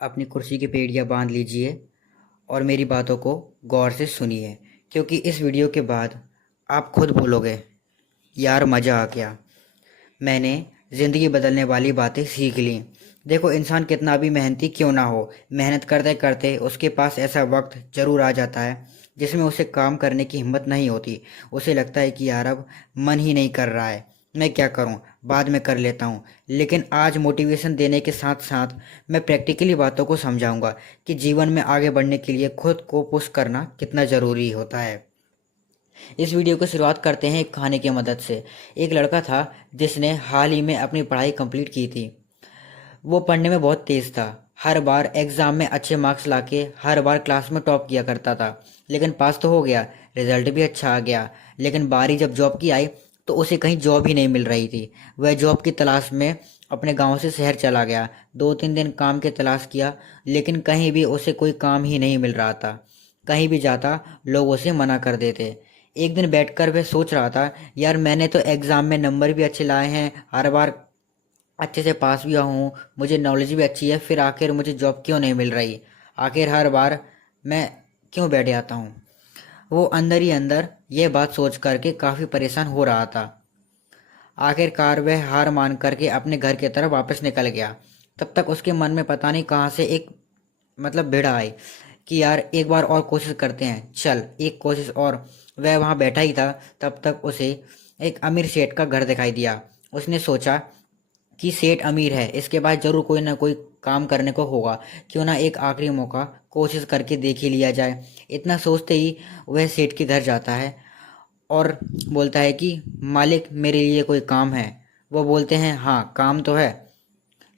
अपनी कुर्सी की पेड़ियाँ बांध लीजिए और मेरी बातों को गौर से सुनिए, क्योंकि इस वीडियो के बाद आप खुद बोलोगे, यार मज़ा आ गया, मैंने ज़िंदगी बदलने वाली बातें सीख ली। देखो, इंसान कितना भी मेहनती क्यों ना हो, मेहनत करते करते उसके पास ऐसा वक्त ज़रूर आ जाता है जिसमें उसे काम करने की हिम्मत नहीं होती। उसे लगता है कि यार अब मन ही नहीं कर रहा है, मैं क्या करूं, बाद में कर लेता हूं। लेकिन आज मोटिवेशन देने के साथ साथ मैं प्रैक्टिकली बातों को समझाऊंगा कि जीवन में आगे बढ़ने के लिए खुद को पुश करना कितना ज़रूरी होता है। इस वीडियो की शुरुआत करते हैं एक कहानी की मदद से। एक लड़का था जिसने हाल ही में अपनी पढ़ाई कंप्लीट की थी। वो पढ़ने में बहुत तेज था, हर बार एग्जाम में अच्छे मार्क्स लाके हर बार क्लास में टॉप किया करता था। लेकिन पास तो हो गया, रिजल्ट भी अच्छा आ गया। लेकिन बारी जब जॉब की आई तो उसे कहीं जॉब ही नहीं मिल रही थी। वह जॉब की तलाश में अपने गांव से शहर चला गया। 2-3 दिन काम की तलाश किया, लेकिन कहीं भी उसे कोई काम ही नहीं मिल रहा था। कहीं भी जाता लोग उसे मना कर देते। एक दिन बैठकर वह सोच रहा था, यार मैंने तो एग्ज़ाम में नंबर भी अच्छे लाए हैं, हर बार अच्छे से पास भी हुआ हूँ, मुझे नॉलेज भी अच्छी है, फिर आखिर मुझे जॉब क्यों नहीं मिल रही, आखिर हर बार मैं क्यों बैठ जाता हूँ। वो अंदर ही अंदर ये बात सोच करके काफ़ी परेशान हो रहा था। आखिरकार वह हार मान करके अपने घर की तरफ वापस निकल गया। तब तक उसके मन में पता नहीं कहाँ से एक भिड़ा आई कि यार एक बार और कोशिश करते हैं, चल एक कोशिश और। वह वहाँ बैठा ही था, तब तक उसे एक अमीर सेठ का घर दिखाई दिया। उसने सोचा कि सेठ अमीर है, इसके पास जरूर कोई ना कोई काम करने को होगा, क्यों ना एक आखिरी मौका कोशिश करके देख ही लिया जाए। इतना सोचते ही वह सेठ के घर जाता है और बोलता है कि मालिक मेरे लिए कोई काम है। वो बोलते हैं हाँ काम तो है,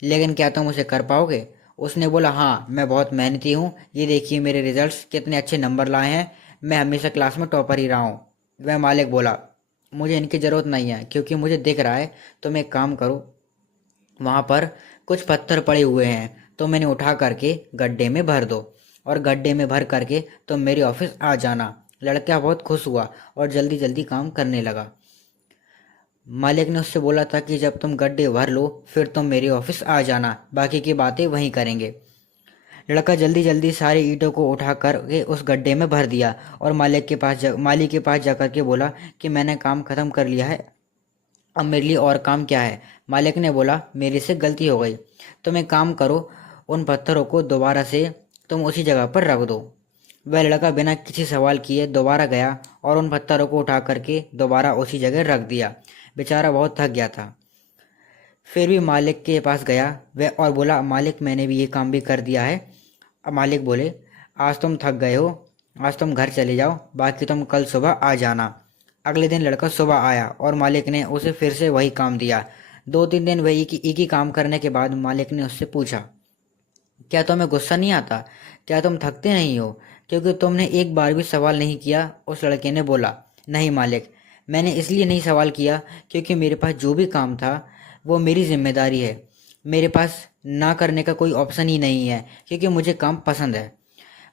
लेकिन क्या तुम उसे कर पाओगे। उसने बोला हाँ मैं बहुत मेहनती हूँ, ये देखिए मेरे रिजल्ट्स कितने अच्छे नंबर लाए हैं, मैं हमेशा क्लास में टॉपर ही रहा हूँ। वह मालिक बोला मुझे इनकी ज़रूरत नहीं है, क्योंकि मुझे दिख रहा है। तुम एक काम करो, वहाँ पर कुछ पत्थर पड़े हुए हैं तो मैंने उठा करके गड्ढे में भर दो, और गड्ढे में भर करके तुम मेरे ऑफिस आ जाना। लड़का बहुत खुश हुआ और जल्दी जल्दी काम करने लगा। मालिक ने उससे बोला था कि जब तुम गड्ढे भर लो फिर तुम मेरे ऑफिस आ जाना, बाकी की बातें वहीं करेंगे। लड़का जल्दी जल्दी सारे ईंटों को उठा करके उस गड्ढे में भर दिया और मालिक के पास जाकर के बोला कि मैंने काम खत्म कर लिया है, अब मेरे लिए और काम क्या है। मालिक ने बोला मेरे से गलती हो गई, तुम एक काम करो, उन पत्थरों को दोबारा से तुम उसी जगह पर रख दो। वह लड़का बिना किसी सवाल किए दोबारा गया और उन पत्थरों को उठा करके दोबारा उसी जगह रख दिया। बेचारा बहुत थक गया था। फिर भी मालिक के पास गया वह और बोला मालिक मैंने भी ये काम भी कर दिया है। अब मालिक बोले आज तुम थक गए हो, आज तुम घर चले जाओ, बाकी तुम कल सुबह आ जाना। अगले दिन लड़का सुबह आया और मालिक ने उसे फिर से वही काम दिया। 2-3 दिन वही एक ही काम करने के बाद मालिक ने उससे पूछा क्या तुम्हें गुस्सा नहीं आता, क्या तुम थकते नहीं हो, क्योंकि तुमने एक बार भी सवाल नहीं किया। उस लड़के ने बोला नहीं मालिक, मैंने इसलिए नहीं सवाल किया क्योंकि मेरे पास जो भी काम था वो मेरी जिम्मेदारी है, मेरे पास ना करने का कोई ऑप्शन ही नहीं है, क्योंकि मुझे काम पसंद है।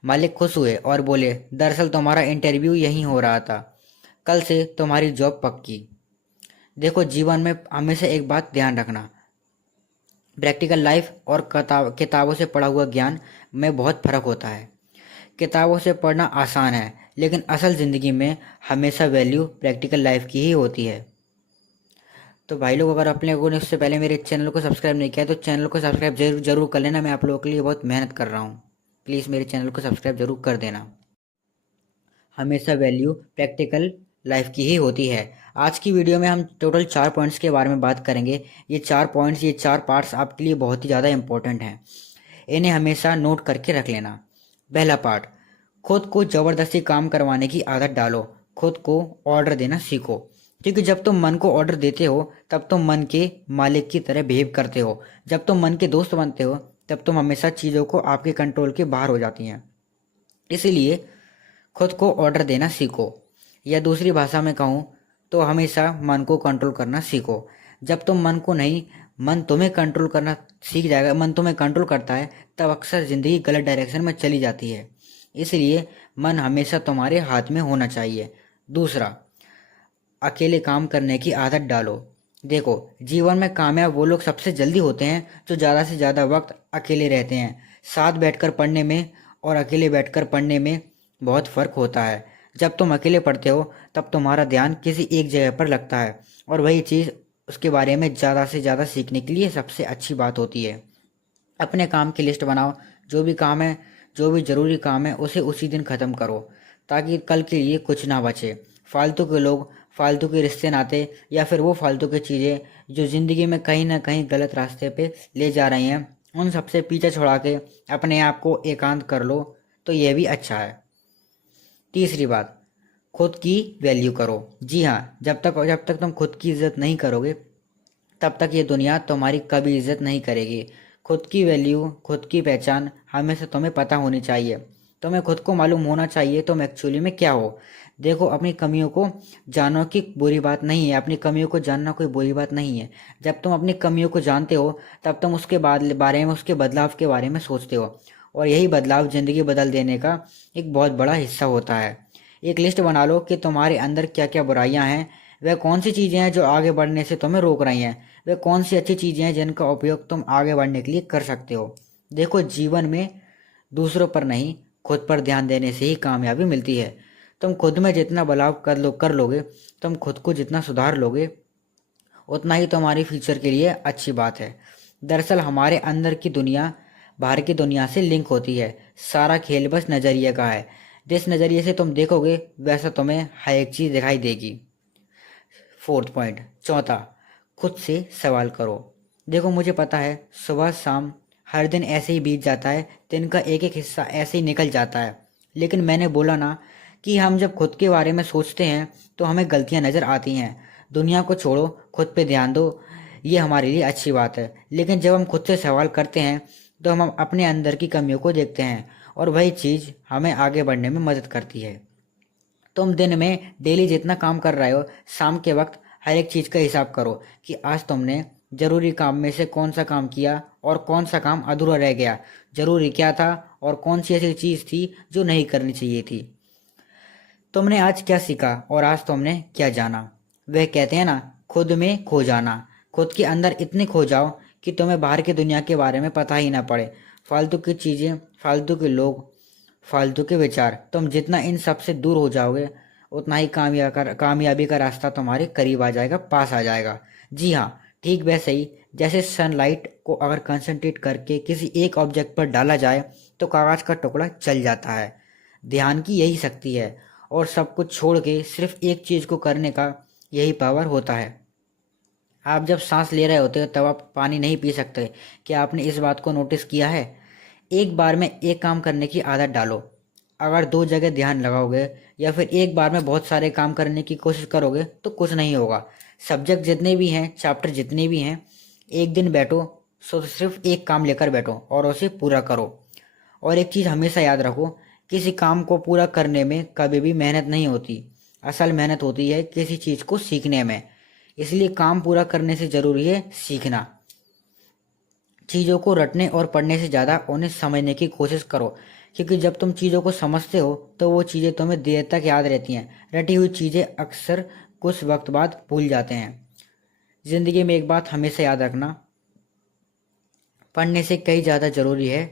मालिक खुश हुए और बोले दरअसल तुम्हारा इंटरव्यू यहीं हो रहा था, कल से तुम्हारी जॉब पक्की। देखो, जीवन में हमेशा एक बात ध्यान रखना, प्रैक्टिकल लाइफ और किताबों से पढ़ा हुआ ज्ञान में बहुत फ़र्क होता है। किताबों से पढ़ना आसान है, लेकिन असल ज़िंदगी में हमेशा वैल्यू प्रैक्टिकल लाइफ की ही होती है। तो भाई लोग, अगर अपने लोगों ने उससे पहले मेरे चैनल को सब्सक्राइब नहीं किया तो चैनल को सब्सक्राइब जरूर जरूर कर लेना। मैं आप लोगों के लिए बहुत मेहनत कर रहा हूँ, प्लीज़ मेरे चैनल को सब्सक्राइब जरूर कर देना। हमेशा वैल्यू प्रैक्टिकल लाइफ की ही होती है। आज की वीडियो में हम टोटल 4 पॉइंट्स के बारे में बात करेंगे। ये 4 पॉइंट्स, ये 4 पार्ट्स आपके लिए बहुत ही ज़्यादा इंपॉर्टेंट हैं, इन्हें हमेशा नोट करके रख लेना। पहला पार्ट, खुद को ज़बरदस्ती काम करवाने की आदत डालो, खुद को ऑर्डर देना सीखो। क्योंकि जब तुम मन को ऑर्डर देते हो तब तुम मन के मालिक की तरह बिहेव करते हो। जब तुम मन के दोस्त बनते हो तब तुम हमेशा चीज़ों को आपके कंट्रोल के बाहर हो जाती हैं। इसीलिए खुद को ऑर्डर देना सीखो, या दूसरी भाषा में कहूँ तो हमेशा मन को कंट्रोल करना सीखो। जब तुम मन को नहीं, मन तुम्हें कंट्रोल करना सीख जाएगा, मन तुम्हें कंट्रोल करता है, तब अक्सर ज़िंदगी गलत डायरेक्शन में चली जाती है। इसलिए मन हमेशा तुम्हारे हाथ में होना चाहिए। दूसरा, अकेले काम करने की आदत डालो। देखो, जीवन में कामयाब वो लोग सबसे जल्दी होते हैं जो ज़्यादा से ज़्यादा वक्त अकेले रहते हैं। साथ बैठकर पढ़ने में और अकेले बैठकर पढ़ने में बहुत फ़र्क होता है। जब तुम अकेले पढ़ते हो तब तुम्हारा ध्यान किसी एक जगह पर लगता है और वही चीज़ उसके बारे में ज़्यादा से ज़्यादा सीखने के लिए सबसे अच्छी बात होती है। अपने काम की लिस्ट बनाओ, जो भी काम है, जो भी ज़रूरी काम है उसे उसी दिन ख़त्म करो ताकि कल के लिए कुछ ना बचे। फालतू के लोग, फालतू के रिश्ते नाते या फिर वो फालतू की चीज़ें जो ज़िंदगी में कहीं ना कहीं गलत रास्ते पे ले जा रही हैं, उन सबसे पीछे छुड़ा के अपने आप को एकांत कर लो तो यह भी अच्छा है। तीसरी बात, खुद की वैल्यू करो। जी हाँ, जब तक तुम खुद की इज्जत नहीं करोगे तब तक ये दुनिया तुम्हारी कभी इज्जत नहीं करेगी। खुद की वैल्यू, खुद की पहचान हमेशा तुम्हें पता होनी चाहिए। तुम्हें खुद को मालूम होना चाहिए तुम एक्चुअली में क्या हो। देखो, अपनी कमियों को जानो कि बुरी बात नहीं है, अपनी कमियों को जानना कोई बुरी बात नहीं है। जब तुम अपनी कमियों को जानते हो तब तुम उसके बारे में, उसके बदलाव के बारे में सोचते हो और यही बदलाव ज़िंदगी बदल देने का एक बहुत बड़ा हिस्सा होता है। एक लिस्ट बना लो कि तुम्हारे अंदर क्या क्या बुराइयां हैं, वह कौन सी चीज़ें हैं जो आगे बढ़ने से तुम्हें रोक रही हैं, वह कौन सी अच्छी चीज़ें हैं जिनका उपयोग तुम आगे बढ़ने के लिए कर सकते हो। देखो, जीवन में दूसरों पर नहीं, खुद पर ध्यान देने से ही कामयाबी मिलती है। तुम खुद में जितना बदलाव कर लोगे, तुम खुद को जितना सुधार लोगे, उतना ही तुम्हारी फ्यूचर के लिए अच्छी बात है। दरअसल हमारे अंदर की दुनिया बाहर की दुनिया से लिंक होती है। सारा खेल बस नज़रिए का है। जिस नज़रिए से तुम देखोगे वैसा तुम्हें हर एक चीज़ दिखाई देगी। फोर्थ पॉइंट, चौथा, खुद से सवाल करो। देखो, मुझे पता है सुबह शाम हर दिन ऐसे ही बीत जाता है, दिन का एक एक हिस्सा ऐसे ही निकल जाता है। लेकिन मैंने बोला ना कि हम जब खुद के बारे में सोचते हैं तो हमें गलतियां नज़र आती हैं। दुनिया को छोड़ो, खुद पे ध्यान दो, ये हमारे लिए अच्छी बात है। लेकिन जब हम खुद से सवाल करते हैं तो हम अपने अंदर की कमियों को देखते हैं और वही चीज़ हमें आगे बढ़ने में मदद करती है। तुम दिन में डेली जितना काम कर रहे हो, शाम के वक्त हर एक चीज़ का हिसाब करो कि आज तुमने जरूरी काम में से कौन सा काम किया और कौन सा काम अधूरा रह गया, जरूरी क्या था और कौन सी ऐसी चीज़ थी जो नहीं करनी चाहिए थी। तुमने आज क्या सीखा और आज तुमने क्या जाना। वह कहते हैं ना, खुद में खो जाना। खुद के अंदर इतने खो जाओ कि तुम्हें बाहर की दुनिया के बारे में पता ही ना पड़े। फालतू की चीज़ें, फालतू के लोग, फालतू के विचार, तुम जितना इन सब से दूर हो जाओगे उतना ही कामयाबी का रास्ता तुम्हारे करीब आ जाएगा, पास आ जाएगा। जी हाँ, ठीक वैसे ही जैसे सनलाइट को अगर कंसंट्रेट करके किसी एक ऑब्जेक्ट पर डाला जाए तो कागज का टुकड़ा चल जाता है। ध्यान की यही शक्ति है और सब कुछ छोड़ के सिर्फ एक चीज़ को करने का यही पावर होता है। आप जब सांस ले रहे होते हो तब आप पानी नहीं पी सकते। क्या आपने इस बात को नोटिस किया है? एक बार में एक काम करने की आदत डालो। अगर दो जगह ध्यान लगाओगे या फिर एक बार में बहुत सारे काम करने की कोशिश करोगे तो कुछ नहीं होगा। सब्जेक्ट जितने भी हैं, चैप्टर जितने भी हैं, एक दिन बैठो, सो सिर्फ एक काम लेकर बैठो और उसे पूरा करो। और एक चीज़ हमेशा याद रखो, किसी काम को पूरा करने में कभी भी मेहनत नहीं होती। असल मेहनत होती है किसी चीज़ को सीखने में। इसलिए काम पूरा करने से ज़रूरी है सीखना। चीज़ों को रटने और पढ़ने से ज़्यादा उन्हें समझने की कोशिश करो, क्योंकि जब तुम चीज़ों को समझते हो तो वो चीज़ें तुम्हें देर तक याद रहती हैं। रटी हुई चीज़ें अक्सर कुछ वक्त बाद भूल जाते हैं। ज़िंदगी में एक बात हमेशा याद रखना, पढ़ने से कहीं ज़्यादा ज़रूरी है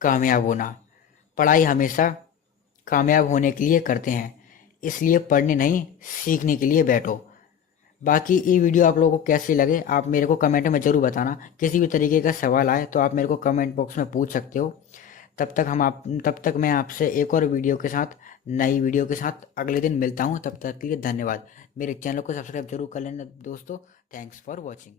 कामयाब होना। पढ़ाई हमेशा कामयाब होने के लिए करते हैं, इसलिए पढ़ने नहीं, सीखने के लिए बैठो। बाकी ये वीडियो आप लोगों को कैसी लगे आप मेरे को कमेंट में ज़रूर बताना। किसी भी तरीके का सवाल आए तो आप मेरे को कमेंट बॉक्स में पूछ सकते हो। तब तक मैं आपसे एक और वीडियो के साथ, नई वीडियो के साथ अगले दिन मिलता हूँ। तब तक के लिए धन्यवाद। मेरे चैनल को सब्सक्राइब जरूर कर लेना दोस्तों। Thanks for watching.